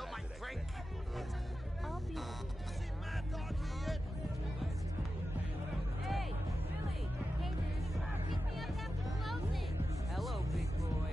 spill my drink? I'll be with you. See Mad Dog here? Hey, Billy! Hey, man. Pick me up after closing. Hello, big boy.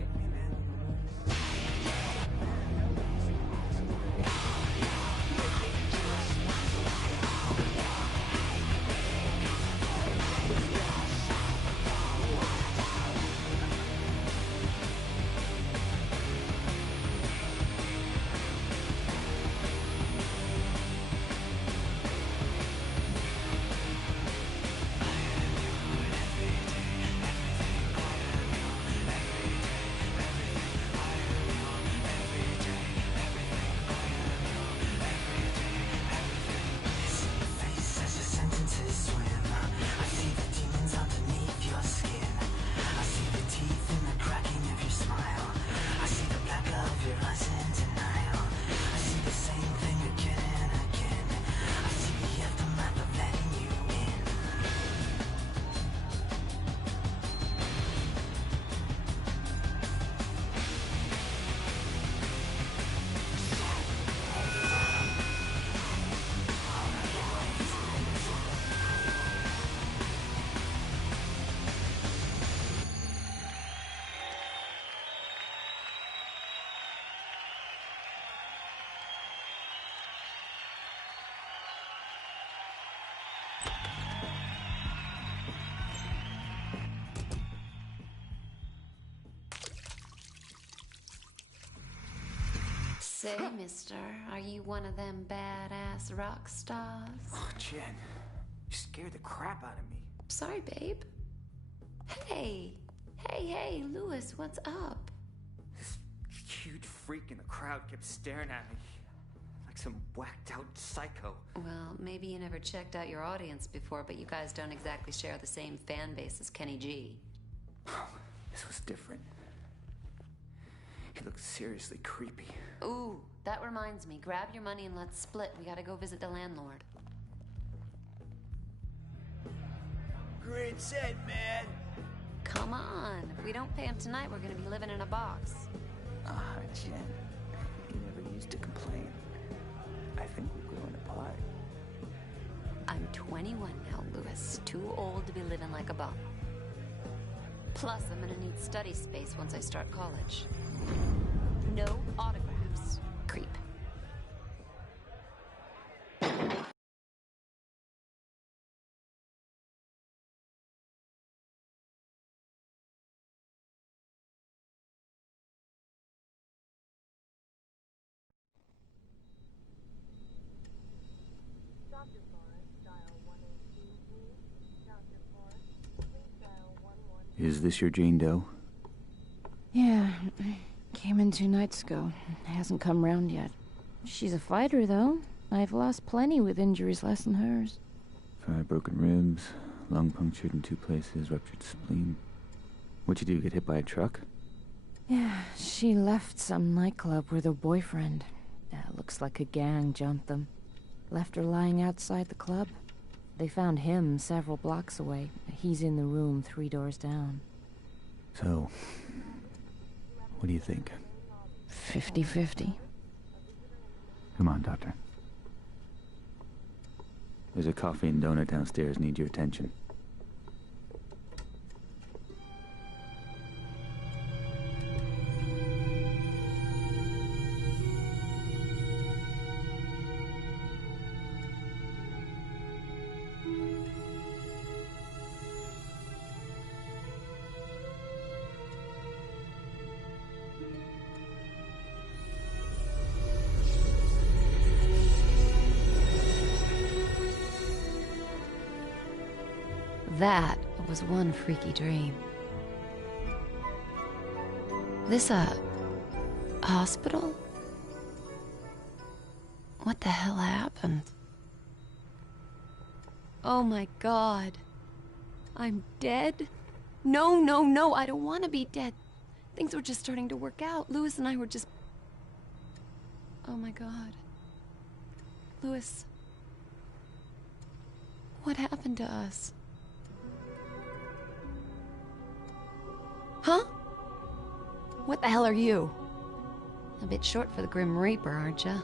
Say, mister, are you one of them badass rock stars? Oh, Jen, you scared the crap out of me. Sorry, babe. Hey, Lewis, what's up? This huge freak in the crowd kept staring at me like some whacked out psycho. Well, maybe you never checked out your audience before, but you guys don't exactly share the same fan base as Kenny G. This was different. He looked seriously creepy. Ooh, that reminds me. Grab your money and let's split. We gotta go visit the landlord. Great set, man. Come on. If we don't pay him tonight, we're gonna be living in a box. Jen, you never used to complain. I think we're growing apart. I'm 21 now, Lewis. Too old to be living like a bum. Plus, I'm gonna need study space once I start college. No autographs, creep. Dr. Forrest, dial 118, please. Dr. Forrest, please dial 11. Is this your Jane Doe? Yeah, came in 2 nights ago. Hasn't come round yet. She's a fighter, though. I've lost plenty with injuries less than hers. 5 broken ribs, lung punctured in 2 places, ruptured spleen. What'd you do, get hit by a truck? Yeah, she left some nightclub with her boyfriend. Looks like a gang jumped them. Left her lying outside the club. They found him several blocks away. He's in the room 3 doors down. So, what do you think? 50-50. Come on, Doctor. There's a coffee and donut downstairs. Need your attention. That was one freaky dream. This a hospital? What the hell happened? Oh my God. I'm dead? No, I don't want to be dead. Things were just starting to work out. Lewis and I were just... Oh my God. Lewis. What happened to us? Huh? What the hell are you? A bit short for the Grim Reaper, aren't you?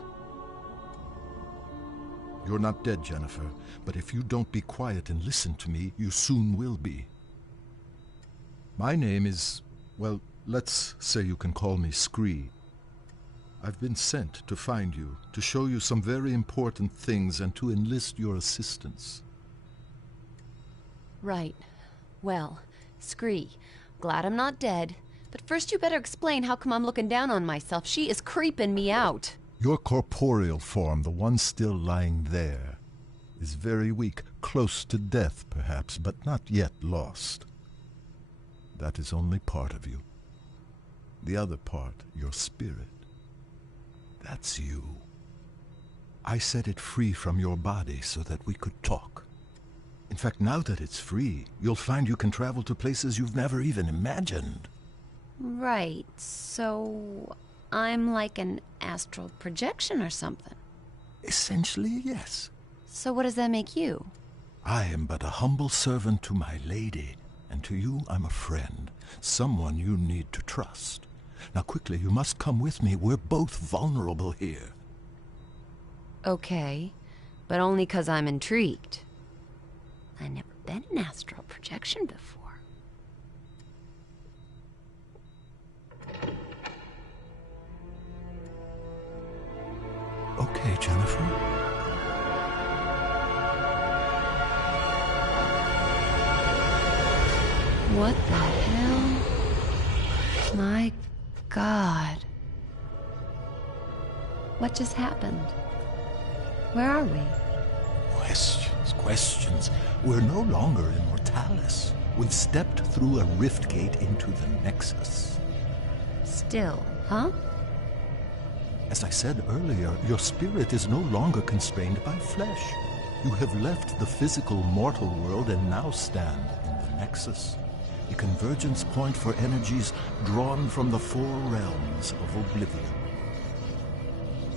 You're not dead, Jennifer, but if you don't be quiet and listen to me, you soon will be. My name is, well, let's say you can call me Scree. I've been sent to find you, to show you some very important things and to enlist your assistance. Right. Well, Scree, glad I'm not dead. But first you better explain how come I'm looking down on myself. She is creeping me out. Your corporeal form, the one still lying there, is very weak, close to death perhaps, but not yet lost. That is only part of you. The other part, your spirit, that's you. I set it free from your body so that we could talk. In fact, now that it's free, you'll find you can travel to places you've never even imagined. Right, so I'm like an astral projection or something. Essentially, yes. So what does that make you? I am but a humble servant to my lady, and to you I'm a friend, someone you need to trust. Now quickly, you must come with me. We're both vulnerable here. Okay, but only 'cause I'm intrigued. I've never been an astral projection before. Okay, Jennifer. What the hell? My God. What just happened? Where are we? Questions. We're no longer in Mortalis. We've stepped through a rift gate into the Nexus. Still, huh? As I said earlier, your spirit is no longer constrained by flesh. You have left the physical mortal world and now stand in the Nexus, a convergence point for energies drawn from the four realms of oblivion.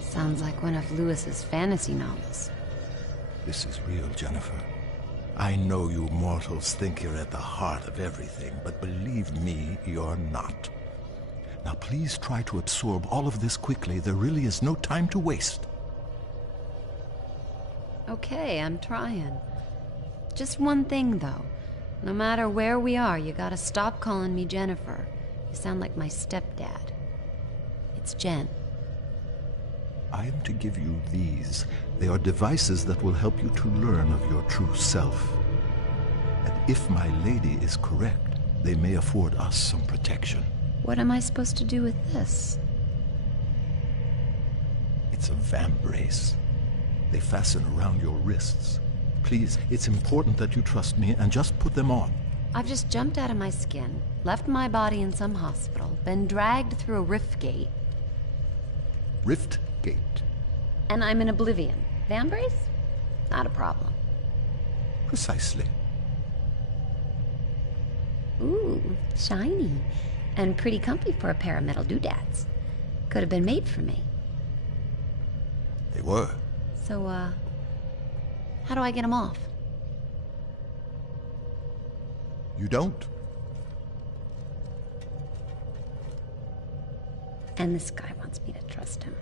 Sounds like one of Lewis's fantasy novels. This is real, Jennifer. I know you mortals think you're at the heart of everything, but believe me, you're not. Now please try to absorb all of this quickly. There really is no time to waste. Okay, I'm trying. Just one thing, though. No matter where we are, you gotta stop calling me Jennifer. You sound like my stepdad. It's Jen. I am to give you these. They are devices that will help you to learn of your true self. And if my lady is correct, they may afford us some protection. What am I supposed to do with this? It's a vambrace. They fasten around your wrists. Please, it's important that you trust me and just put them on. I've just jumped out of my skin, left my body in some hospital, been dragged through a rift gate. Rift gate. And I'm in oblivion. Vambrace? Not a problem. Precisely. Ooh, shiny. And pretty comfy for a pair of metal doodads. Could have been made for me. They were. So, how do I get them off? You don't? And this guy wants me to trust him.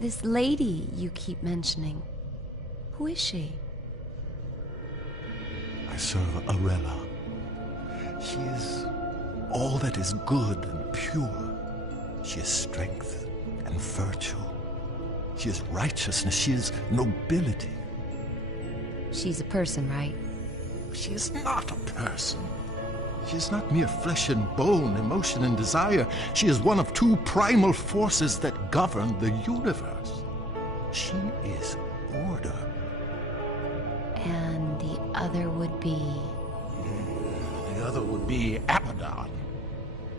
This lady you keep mentioning, who is she? I serve Arella. She is all that is good and pure. She is strength and virtue. She is righteousness. She is nobility. She's a person, right? She is not a person. She is not mere flesh and bone, emotion and desire. She is one of two primal forces that govern the universe. She is order. And the other would be... The other would be Abaddon,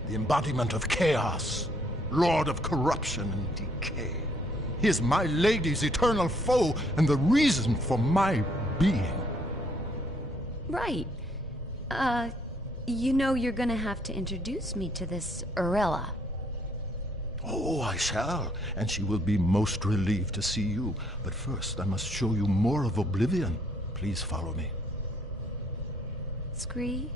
the embodiment of chaos, lord of corruption and decay. He is my lady's eternal foe and the reason for my being. Right. You know you're gonna have to introduce me to this Arella. Oh, I shall, and she will be most relieved to see you. But first, I must show you more of Oblivion. Please follow me. Scree,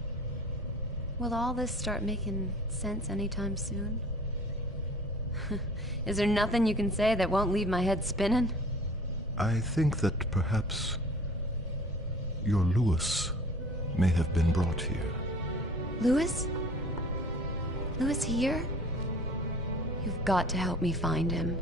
will all this start making sense anytime soon? Is there nothing you can say that won't leave my head spinning? I think that perhaps your Lewis may have been brought here. Lewis? Lewis here? You've got to help me find him.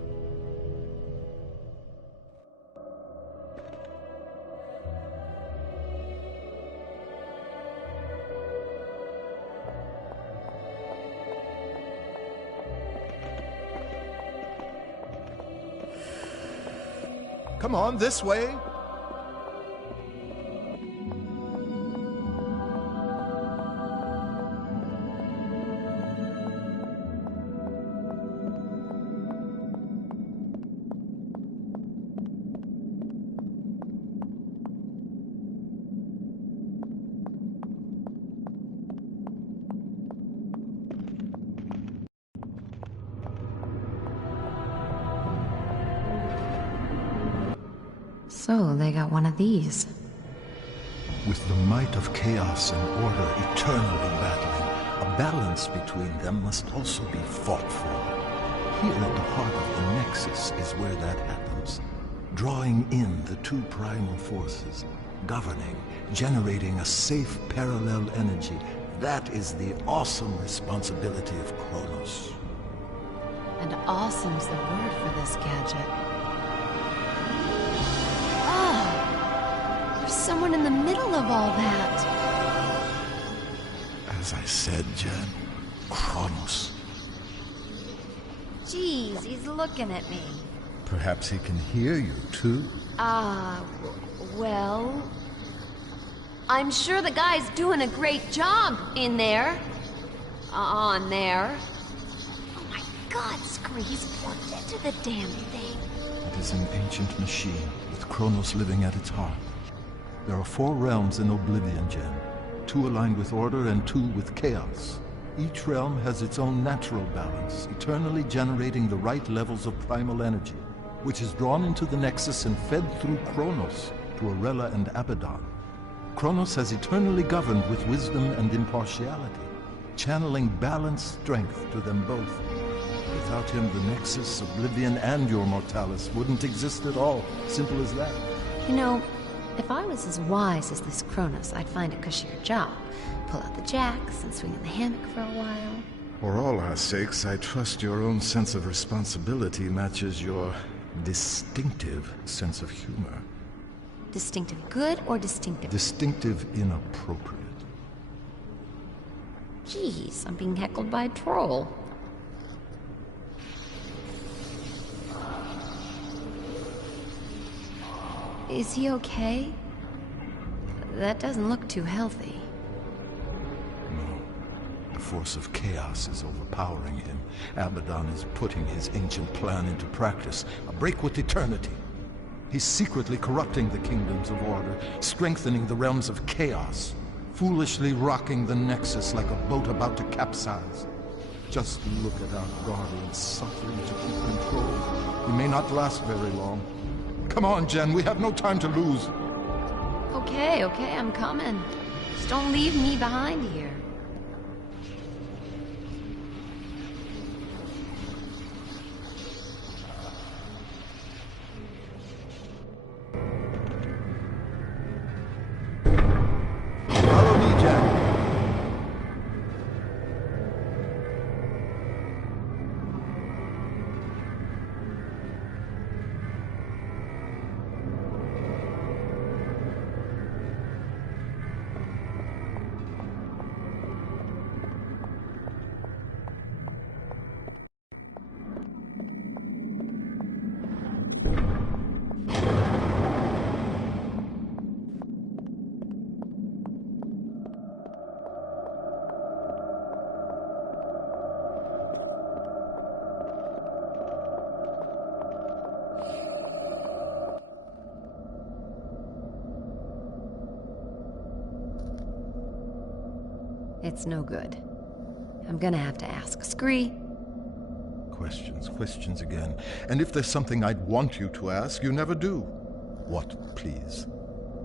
Come on, this way. So, they got one of these. With the might of chaos and order eternally battling, a balance between them must also be fought for. Here at the heart of the Nexus is where that happens. Drawing in the two primal forces, governing, generating a safe parallel energy. That is the awesome responsibility of Kronos. And awesome's the word for this gadget. There's someone in the middle of all that. As I said, Jen, Kronos. Jeez, he's looking at me. Perhaps he can hear you, too. Well... I'm sure the guy's doing a great job in there. On there. Oh my God, Scree, he's plugged into the damn thing. It is an ancient machine, with Kronos living at its heart. There are 4 realms in Oblivion, Jen. 2 aligned with order and 2 with chaos. Each realm has its own natural balance, eternally generating the right levels of primal energy, which is drawn into the Nexus and fed through Kronos to Arella and Abaddon. Kronos has eternally governed with wisdom and impartiality, channeling balanced strength to them both. Without him, the Nexus, Oblivion, and your Mortalis wouldn't exist at all. Simple as that. You know, if I was as wise as this Kronos, I'd find a cushier job. Pull out the jacks and swing in the hammock for a while. For all our sakes, I trust your own sense of responsibility matches your distinctive sense of humor. Distinctive good or distinctive? Distinctive inappropriate. Jeez, I'm being heckled by a troll. Is he okay? That doesn't look too healthy. No. The force of chaos is overpowering him. Abaddon is putting his ancient plan into practice. A break with eternity. He's secretly corrupting the kingdoms of order, strengthening the realms of chaos, foolishly rocking the Nexus like a boat about to capsize. Just look at our guardians suffering to keep control. He may not last very long. Come on, Jen, we have no time to lose. Okay, I'm coming. Just don't leave me behind here. Follow me, Jen. It's no good. I'm gonna have to ask. Scree. Questions again. And if there's something I'd want you to ask, you never do. What, please?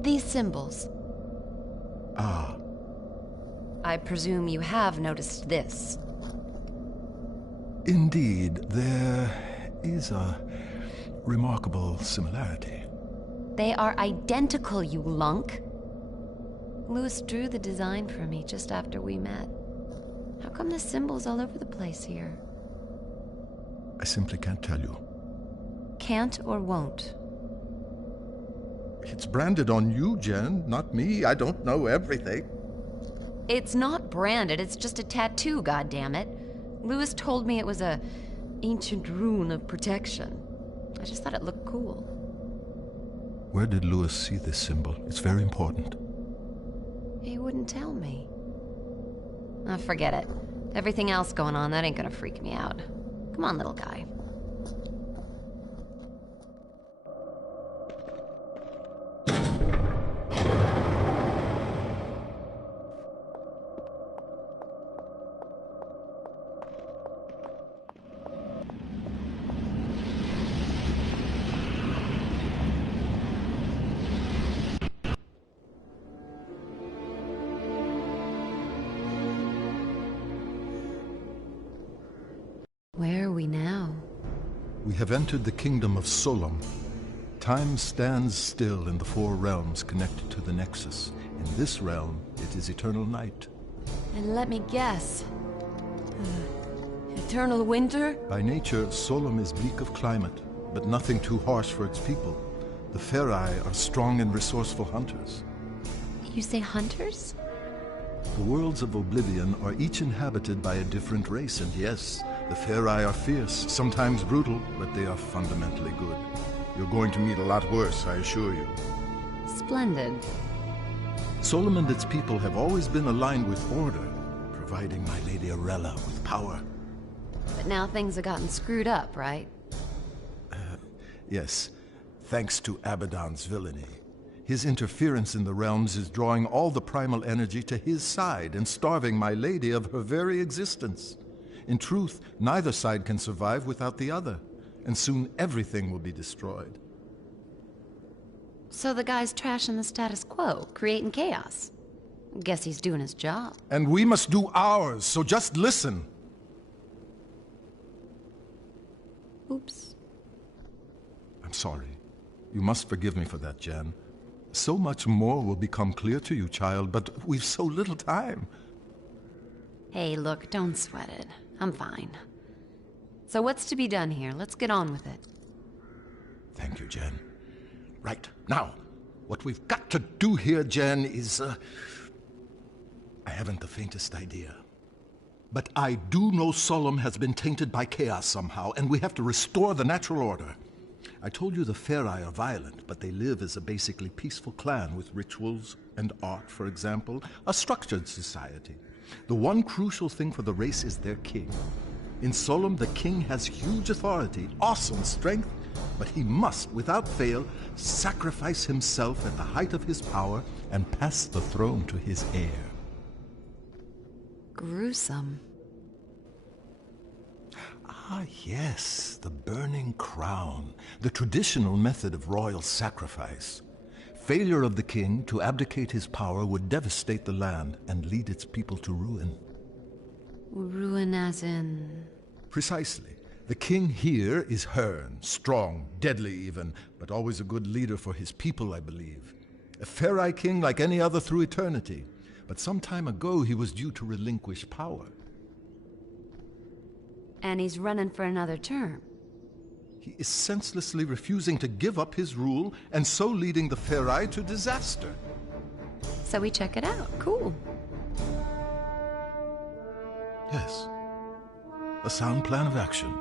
These symbols. Ah, I presume you have noticed this. Indeed, there is a remarkable similarity. They are identical, you lunk. Louis drew the design for me just after we met. How come the symbols all over the place here? I simply can't tell you. Can't or won't? It's branded on you, Jen, not me. I don't know everything. It's not branded, it's just a tattoo, goddammit. Louis told me it was a ancient rune of protection. I just thought it looked cool. Where did Louis see this symbol? It's very important. He wouldn't tell me. Oh, forget it. Everything else going on, that ain't gonna freak me out. Come on, little guy. Where are we now? We have entered the kingdom of Solom. Time stands still in the four realms connected to the Nexus. In this realm, it is eternal night. And let me guess. Eternal winter? By nature, Solom is bleak of climate, but nothing too harsh for its people. The Ferai are strong and resourceful hunters. You say hunters? The worlds of Oblivion are each inhabited by a different race, and yes, the Ferai are fierce, sometimes brutal, but they are fundamentally good. You're going to meet a lot worse, I assure you. Splendid. Solom and its people have always been aligned with order, providing my Lady Arella with power. But now things have gotten screwed up, right? Yes, thanks to Abaddon's villainy. His interference in the realms is drawing all the primal energy to his side and starving my lady of her very existence. In truth, neither side can survive without the other, and soon everything will be destroyed. So the guy's trashing the status quo, creating chaos. Guess he's doing his job. And we must do ours, so just listen. Oops. I'm sorry. You must forgive me for that, Jen. So much more will become clear to you, child, but we've so little time. Hey, look, don't sweat it. I'm fine. So what's to be done here? Let's get on with it. Thank you, Jen. Right, now, what we've got to do here, Jen, is, I haven't the faintest idea. But I do know Solom has been tainted by chaos somehow, and we have to restore the natural order. I told you the Ferai are violent, but they live as a basically peaceful clan with rituals and art, for example, a structured society. The one crucial thing for the race is their king. In Solom, the king has huge authority, awesome strength, but he must, without fail, sacrifice himself at the height of his power and pass the throne to his heir. Gruesome. Ah, yes, the burning crown, the traditional method of royal sacrifice. Failure of the king to abdicate his power would devastate the land and lead its people to ruin. Ruin as in... Precisely. The king here is Hearn, strong, deadly even, but always a good leader for his people, I believe. A Ferai king like any other through eternity. But some time ago he was due to relinquish power. And he's running for another term. He is senselessly refusing to give up his rule, and so leading the Ferai to disaster. So we check it out. Cool. Yes. A sound plan of action.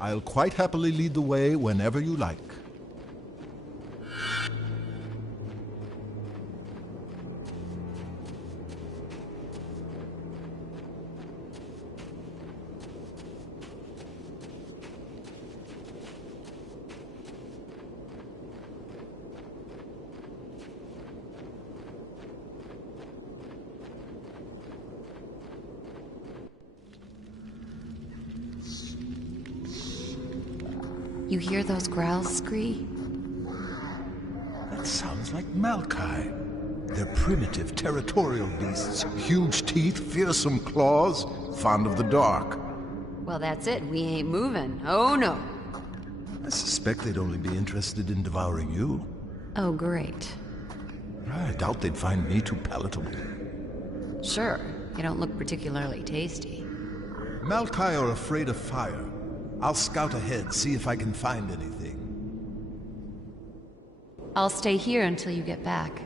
I'll quite happily lead the way whenever you like. You hear those growls, Scree? That sounds like Malkai. They're primitive, territorial beasts. Huge teeth, fearsome claws, fond of the dark. Well, that's it. We ain't moving. Oh, no. I suspect they'd only be interested in devouring you. Oh, great. I doubt they'd find me too palatable. Sure. You don't look particularly tasty. Malkai are afraid of fire. I'll scout ahead, see if I can find anything. I'll stay here until you get back.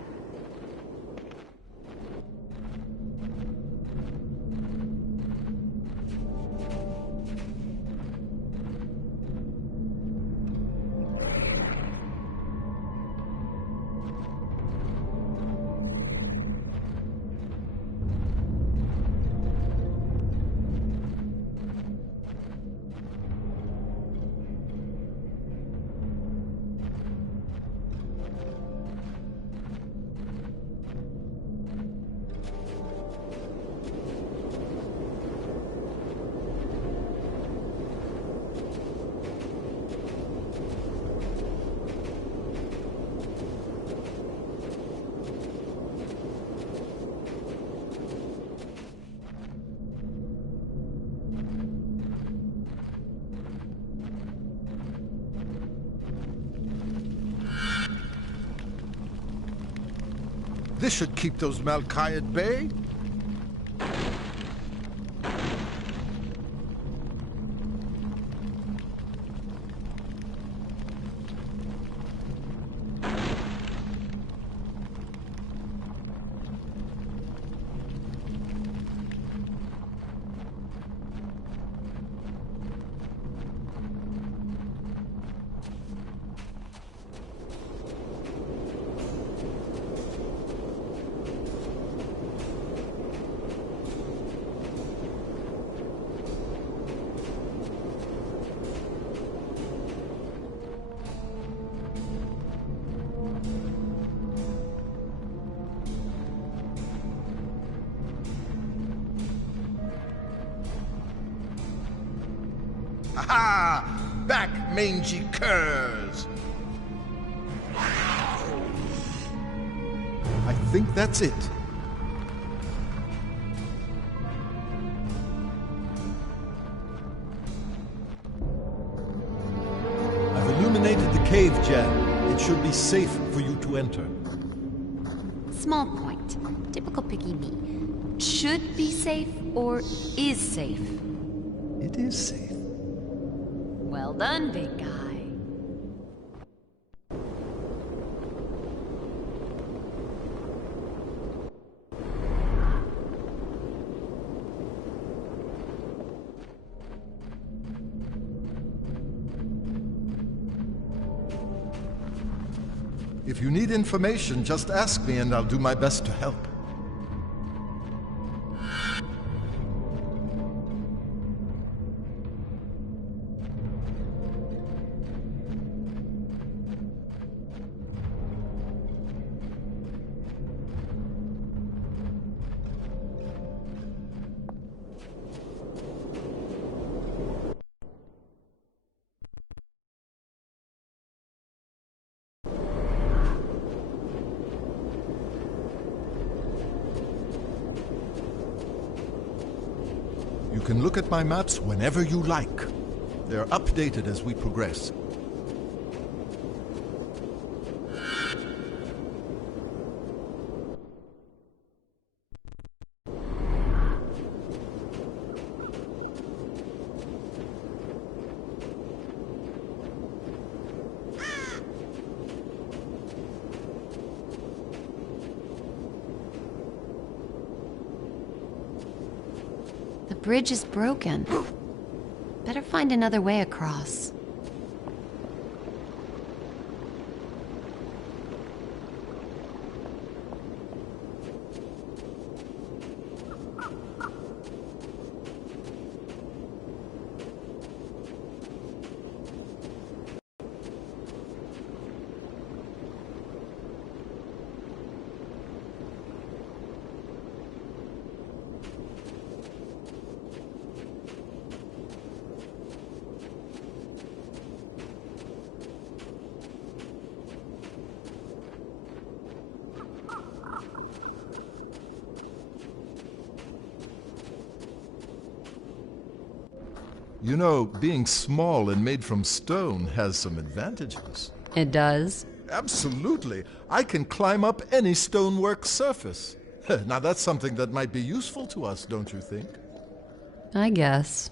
This should keep those Malkai at bay. Aha! Back, mangy curs! I think that's it. I've illuminated the cave, Jan. It should be safe for you to enter. Small point. Typical picky me. Should be safe or is safe? It is safe. Well done, big guy. If you need information, just ask me and I'll do my best to help. You can look at my maps whenever you like. They're updated as we progress. The bridge is broken. Better find another way across. You know, being small and made from stone has some advantages. It does? Absolutely. I can climb up any stonework surface. Now that's something that might be useful to us, don't you think? I guess.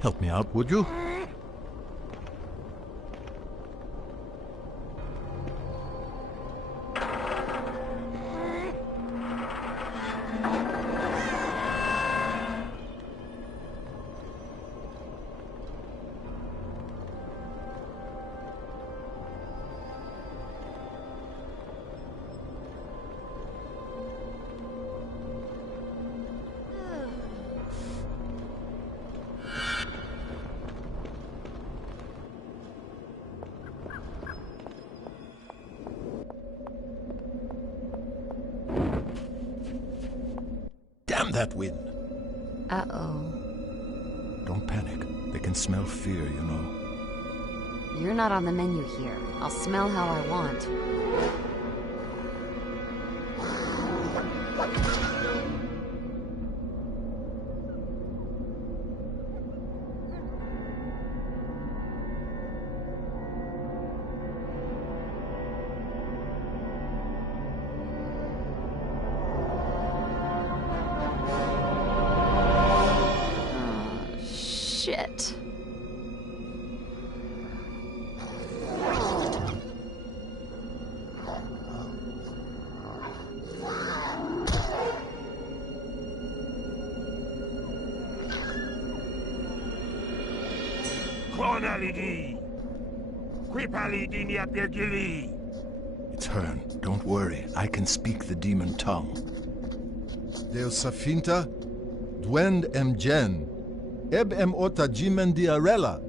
Help me out, would you? Damn that wind! Uh-oh. Don't panic. They can smell fear, you know. You're not on the menu here. I'll smell how I want. Shit. It's Hearn. Don't worry. I can speak the demon tongue. Deus Safinta, Dwend Gen, Eb Ota Jimen Diarella,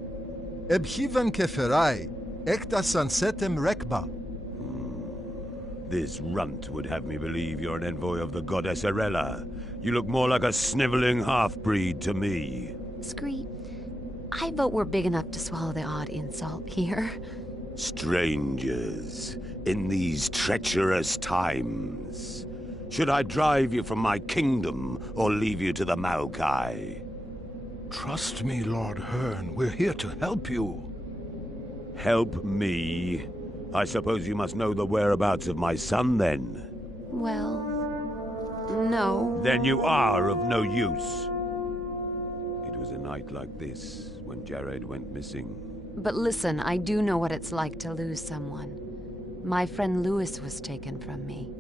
Eb Hivan Keferai, Ekta Sansetem Rekba. This runt would have me believe you're an envoy of the goddess Arella. You look more like a sniveling half-breed to me. Scree, I vote we're big enough to swallow the odd insult here. Strangers, in these treacherous times. Should I drive you from my kingdom, or leave you to the Maokai? Trust me, Lord Hearn. We're here to help you. Help me? I suppose you must know the whereabouts of my son, then? Well, no. Then you are of no use. It was a night like this when Jared went missing. But listen, I do know what it's like to lose someone. My friend Lewis was taken from me.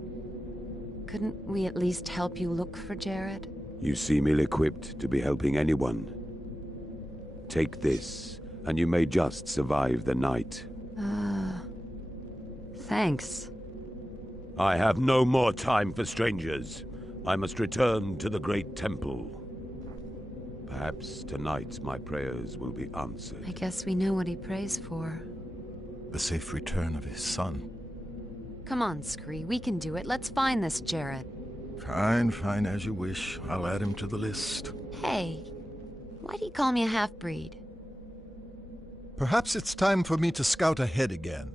Couldn't we at least help you look for Jared? You seem ill-equipped to be helping anyone. Take this, and you may just survive the night. Thanks. I have no more time for strangers. I must return to the Great Temple. Perhaps tonight my prayers will be answered. I guess we know what he prays for. The safe return of his son. Come on, Scree, we can do it. Let's find this Jared. Fine, fine, as you wish. I'll add him to the list. Hey, why do you call me a half-breed? Perhaps it's time for me to scout ahead again.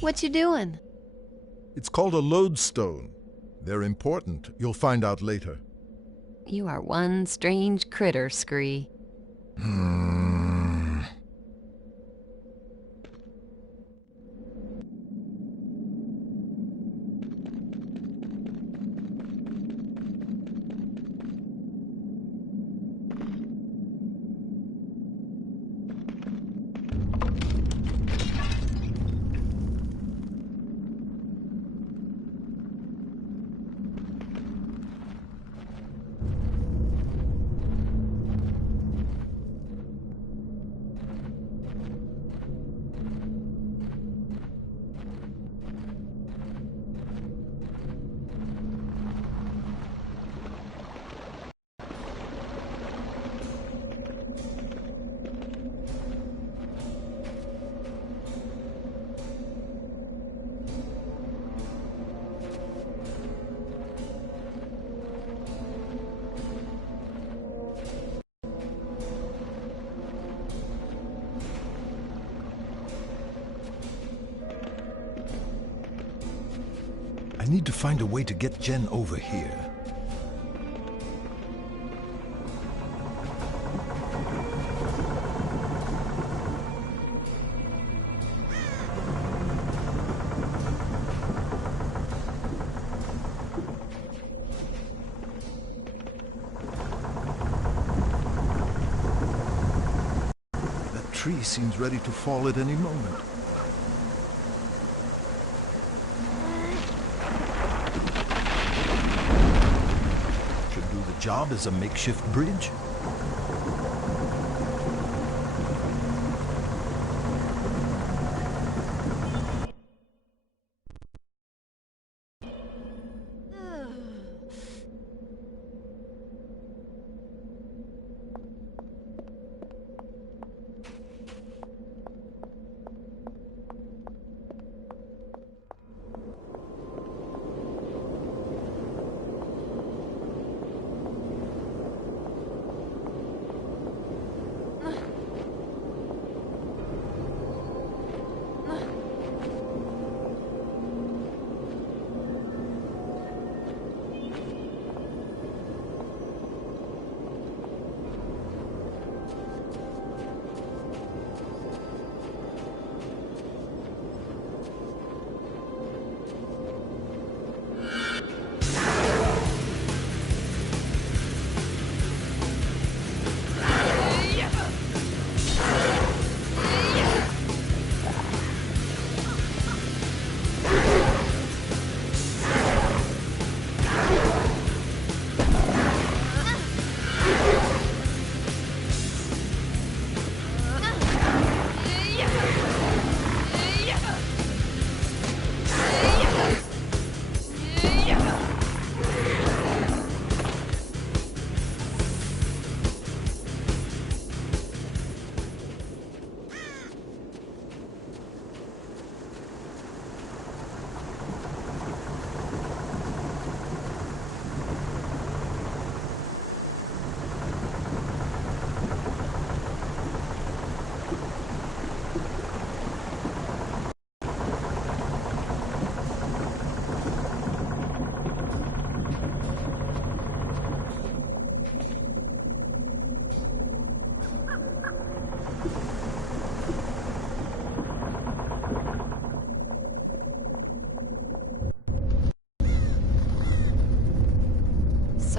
What you doing? It's called a lodestone. They're important. You'll find out later. You are one strange critter, Scree. need to find a way to get Jen over here. That tree seems ready to fall at any moment. Job as a makeshift bridge?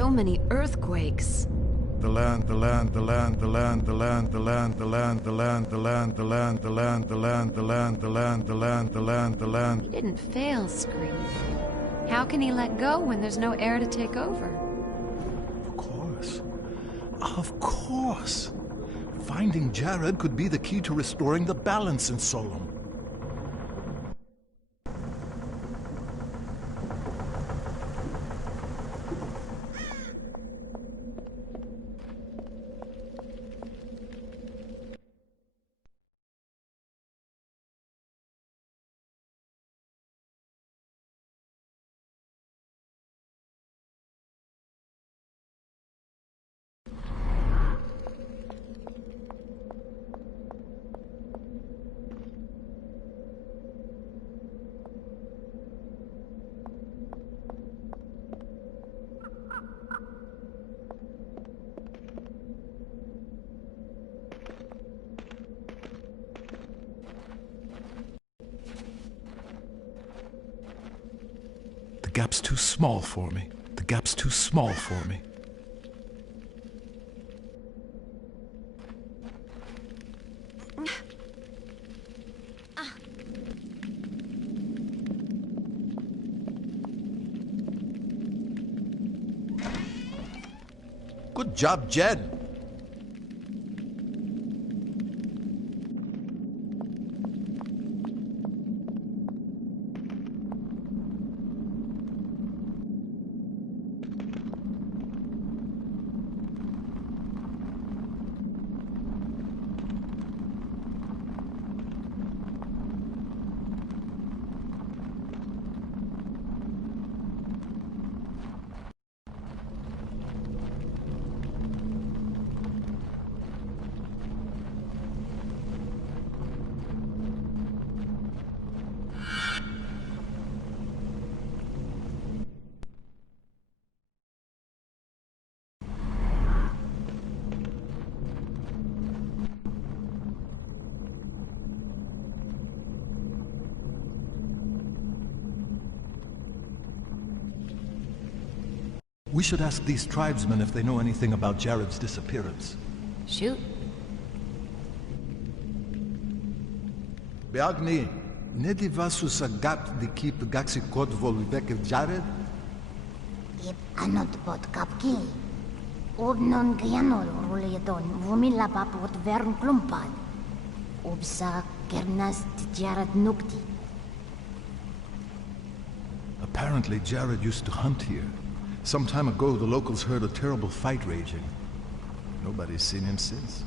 So many earthquakes. The land, the land, the land, the land, the land, the land, the land, the land, the land, the land, the land, the land, the land, the land, the land, the land, the land. He didn't fail, Scream. How can he let go when there's no air to take over? Of course. Of course. Finding Jared could be the key to restoring the balance in Solom. The gap's too small for me. The gap's too small for me. Good job, Jen. We should ask these tribesmen if they know anything about Jared's disappearance. Shoot. Beagni, ne di vasu sa gat di kip gaxi kod volvek Jared? Ip anot pot kapki. Obnon gyanol ruleton vumila papot vern klumpad. Obsa kernas Jared nukti. Apparently Jared used to hunt here. Some time ago, the locals heard a terrible fight raging. Nobody's seen him since.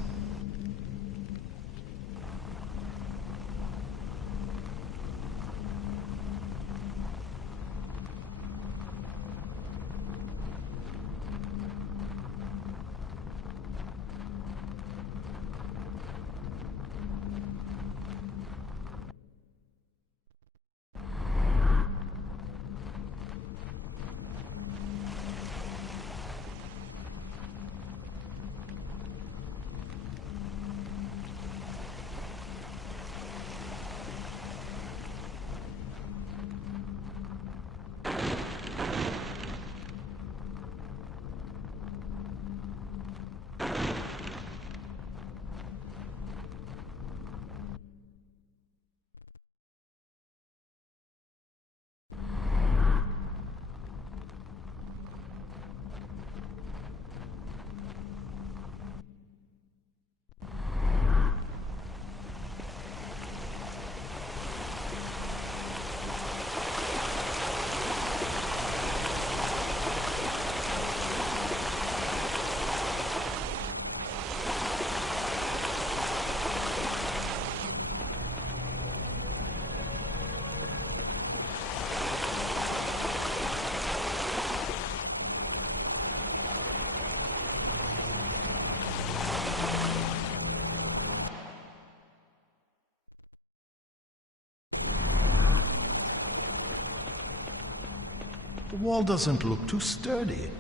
The wall doesn't look too sturdy.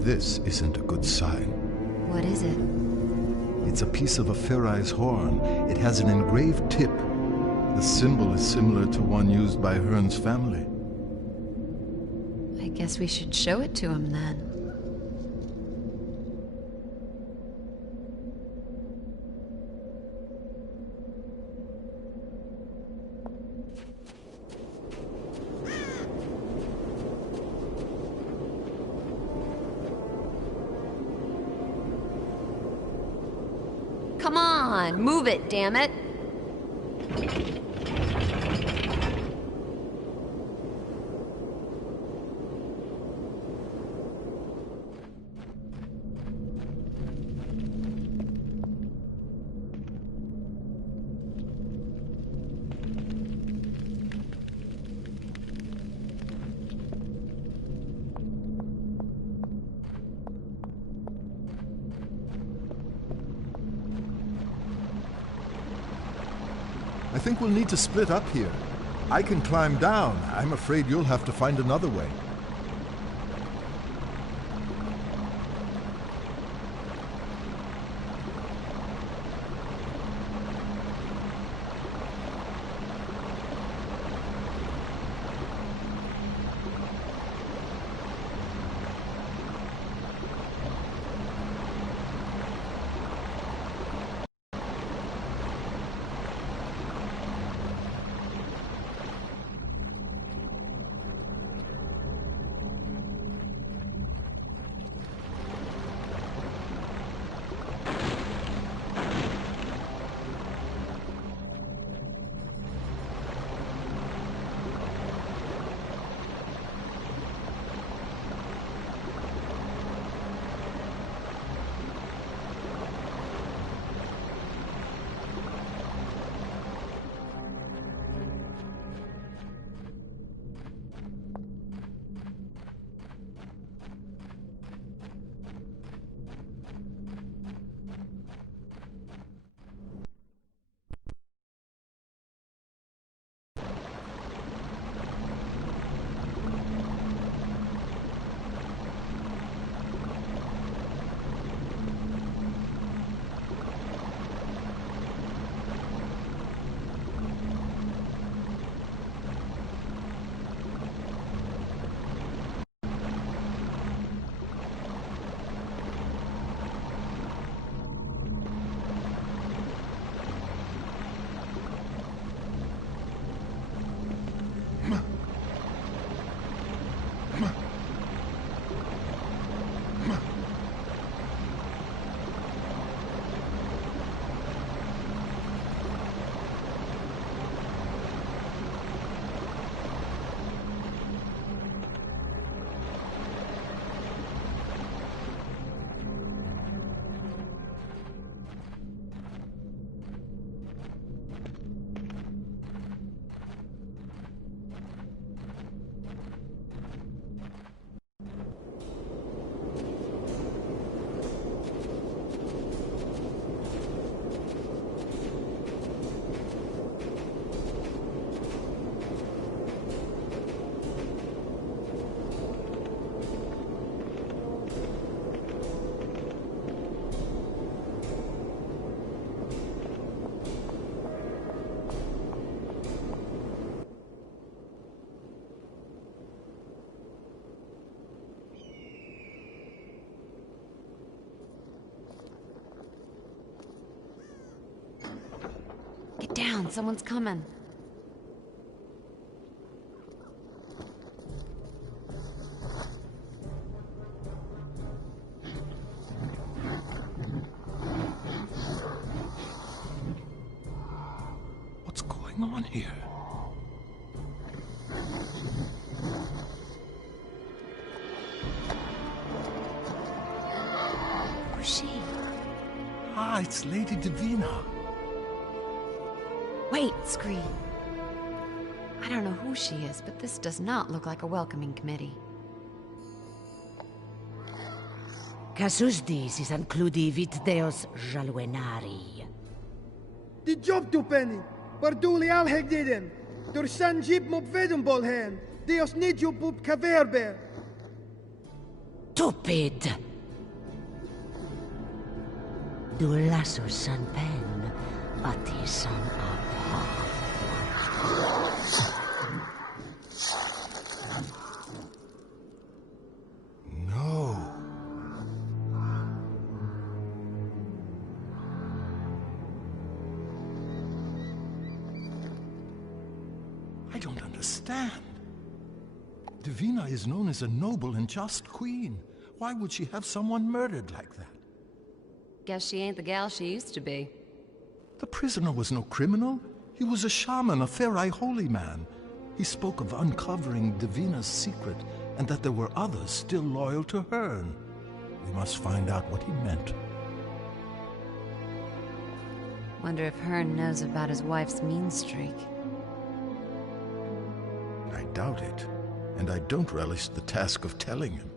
This isn't a good sign. What is it? It's a piece of a Ferai's horn. It has an engraved tip. The symbol is similar to one used by Hearn's family. I guess we should show it to him then. Come on, move it, damn it. I think we'll need to split up here. I can climb down. I'm afraid you'll have to find another way. Get down, someone's coming. What's going on here? Who's she? Ah, it's Lady Divina. Wait, Scree. I don't know who she is, but this does not look like a welcoming committee. Casus disis includi vit deos jalwenari. Die job to penny. Barduli alheg diden. Door san jeep mop vedenbol hen. Deos nidjo boep kaverbe. stupid! Du lasso san pen, ati san apa. No. I don't understand. Divina is known as a noble and just queen. Why would she have someone murdered like that? Guess she ain't the gal she used to be. The prisoner was no criminal. He was a shaman, a Ferai holy man. He spoke of uncovering Divina's secret and that there were others still loyal to Hearn. We must find out what he meant. Wonder if Hearn knows about his wife's mean streak. I doubt it, and I don't relish the task of telling him.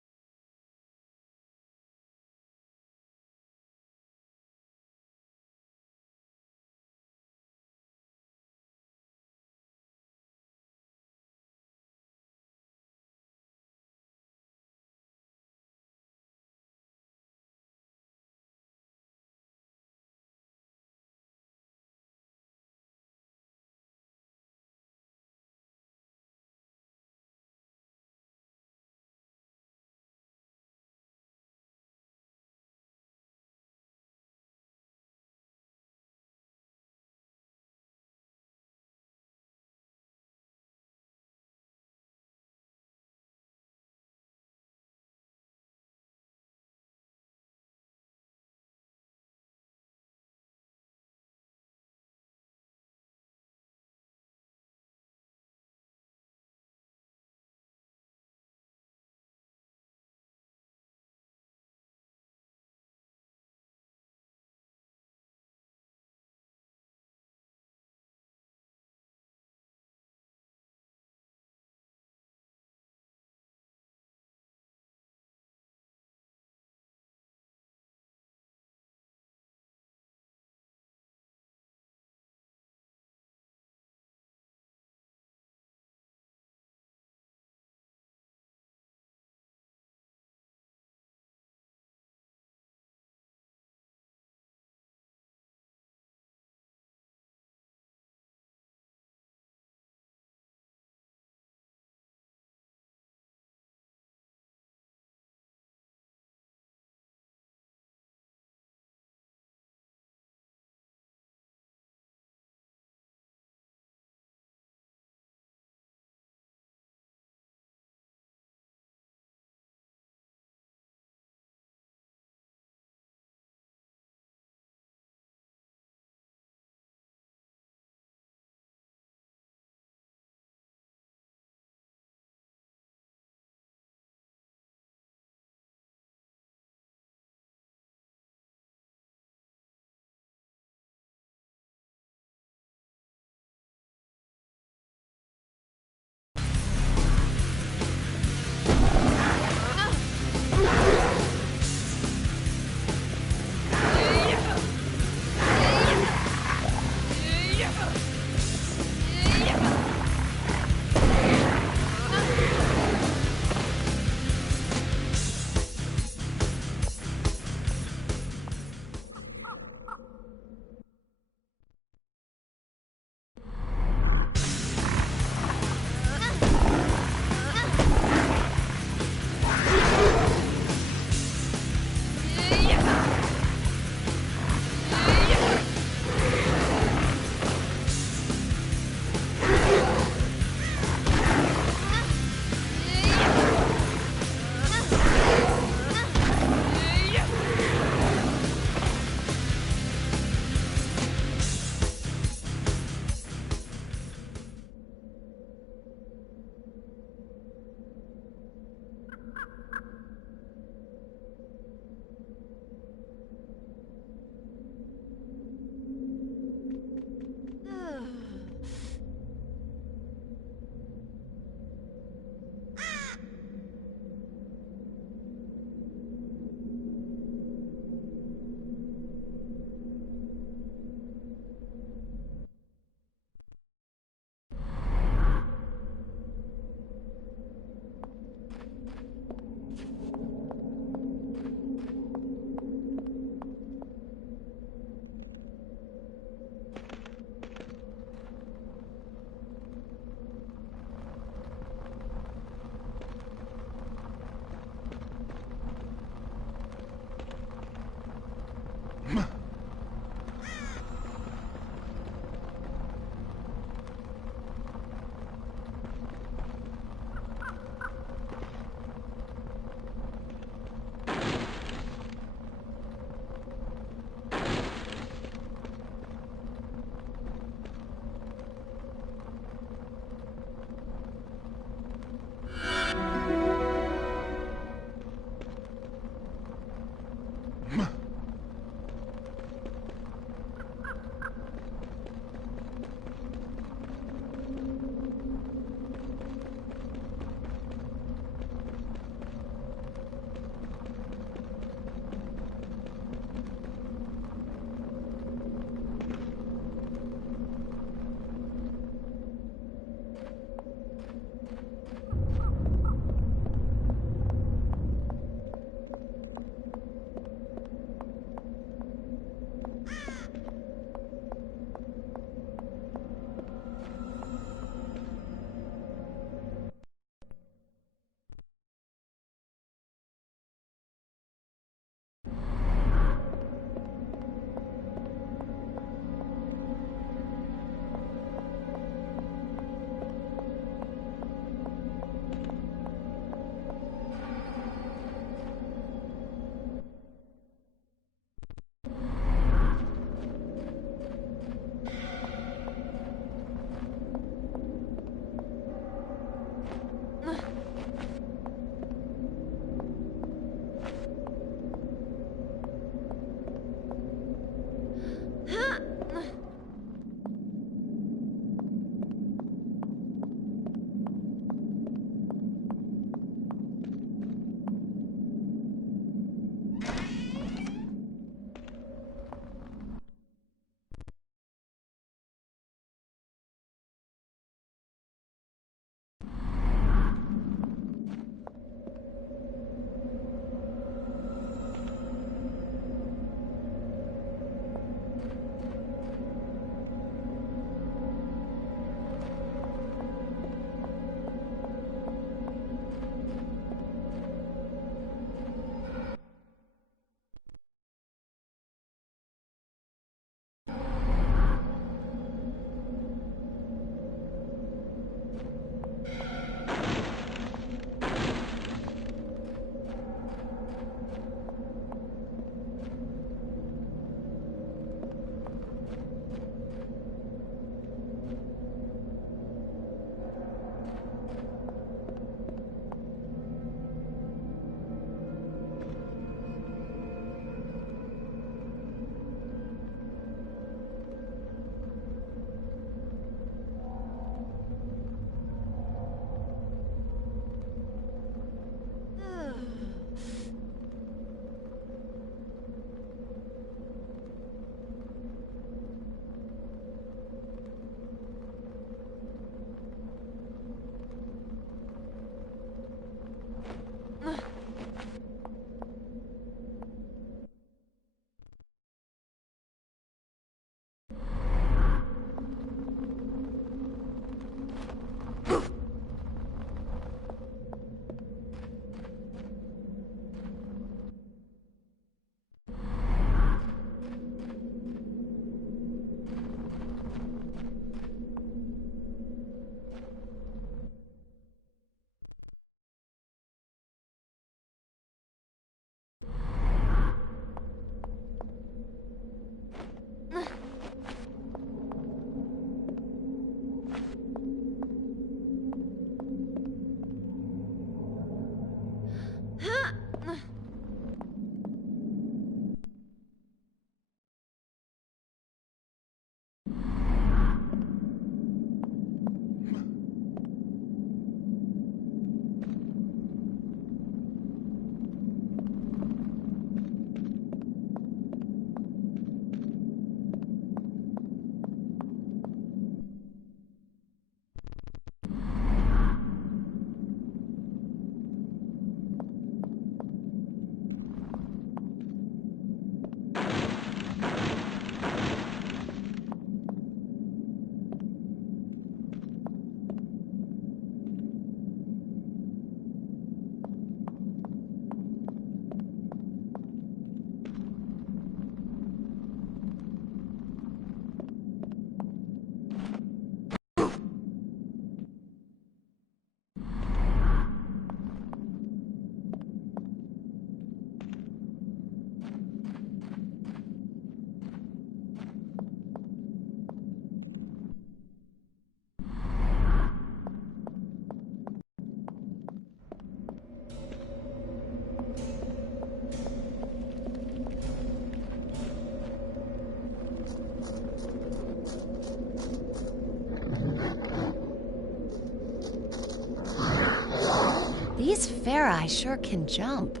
Farai sure can jump.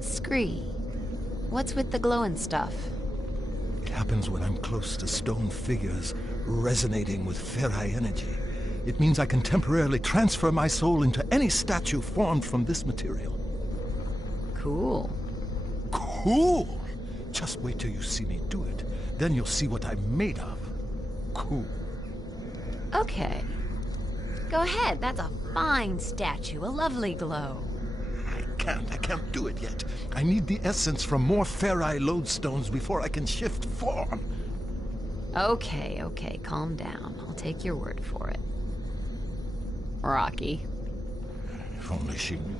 Scree, what's with the glowing stuff? It happens when I'm close to stone figures resonating with Ferai energy. It means I can temporarily transfer my soul into any statue formed from this material. Cool. Cool! Just wait till you see me do it. Then you'll see what I'm made of. Cool. Okay. Go ahead, that's a fine statue, a lovely glow. I can't do it yet. I need the essence from more Ferai lodestones before I can shift form. Okay, calm down. I'll take your word for it. Rocky. If only she knew.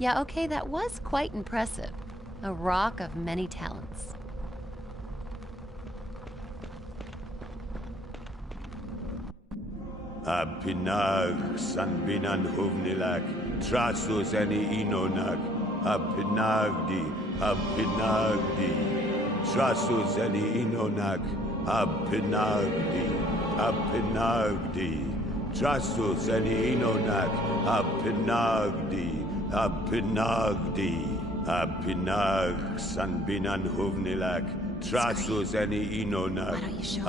Yeah, okay, that was quite impressive. A rock of many talents. Apinag sanbinan huvnilak, trasus any inonak, apinagdi, trasus any inonak, apinagdi, trasus any inonak, apinagdi, apinag sanbinan huvnilak, trasus any inonak,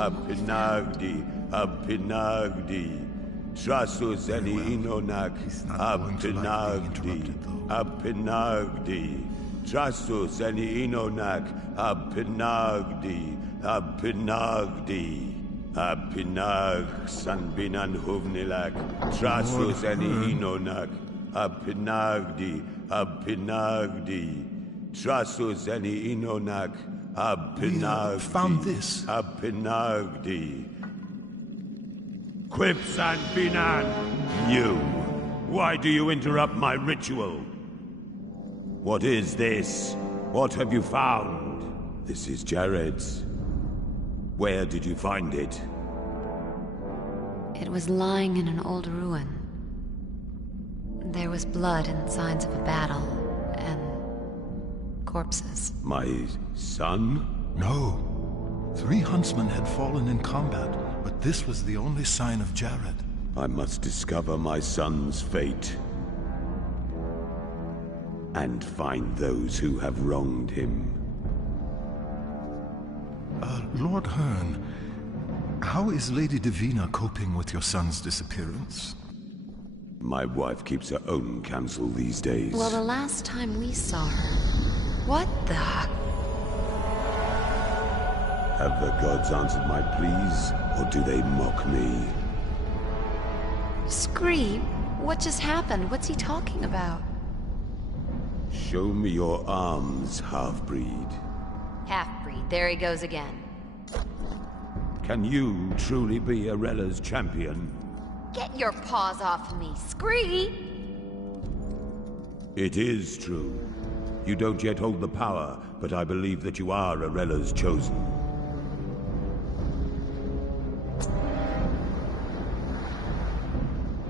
apinagdi, trasus any inonak, apinagdi, trasus any inonak, apinag sanbinan huvnilak, trasus any inonak, apinagdi, trasus any inonak, found this. Apinagdi. Quips and Binan, you! Why do you interrupt my ritual? What is this? What have you found? This is Jared's. Where did you find it? It was lying in an old ruin. There was blood and signs of a battle, and corpses. My son? No. 3 huntsmen had fallen in combat, but this was the only sign of Jared. I must discover my son's fate. And find those who have wronged him. Lord Hearn, how is Lady Davina coping with your son's disappearance? My wife keeps her own counsel these days. Well, the last time we saw her... What the... Have the gods answered my pleas, or do they mock me? Scree, what just happened? What's he talking about? Show me your arms, half-breed. Half-breed, there he goes again. Can you truly be Arella's champion? Get your paws off me, Scree! It is true. You don't yet hold the power, but I believe that you are Arella's chosen.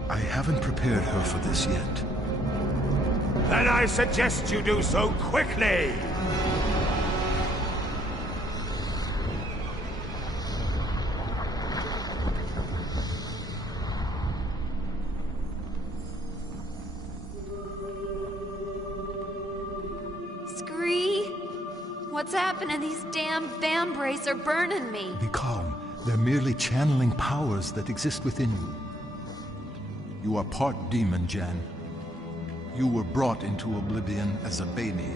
I haven't prepared her for this yet. Then I suggest you do so quickly! Scree? What's happening? These damn vambrace are burning me. Be calm. They're merely channeling powers that exist within you. You are part demon, Jan. You were brought into oblivion as a baby,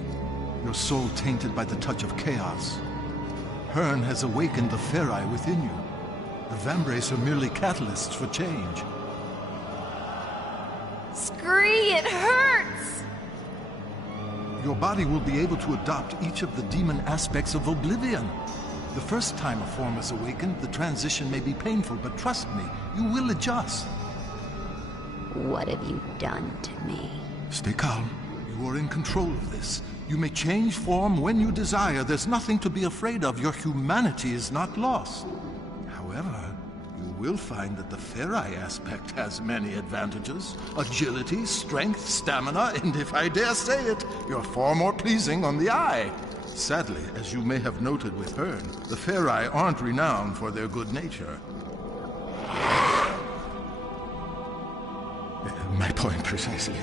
your soul tainted by the touch of chaos. Hearn has awakened the Ferai within you. The vambrace are merely catalysts for change. Scree, it hurts! Your body will be able to adopt each of the demon aspects of oblivion. The first time a form is awakened, the transition may be painful, but trust me, you will adjust. What have you done to me? Stay calm. You are in control of this. You may change form when you desire. There's nothing to be afraid of. Your humanity is not lost. However, you will find that the Ferai aspect has many advantages. Agility, strength, stamina, and if I dare say it, you're far more pleasing on the eye. Sadly, as you may have noted with Hearn, the Ferai aren't renowned for their good nature. My point precisely.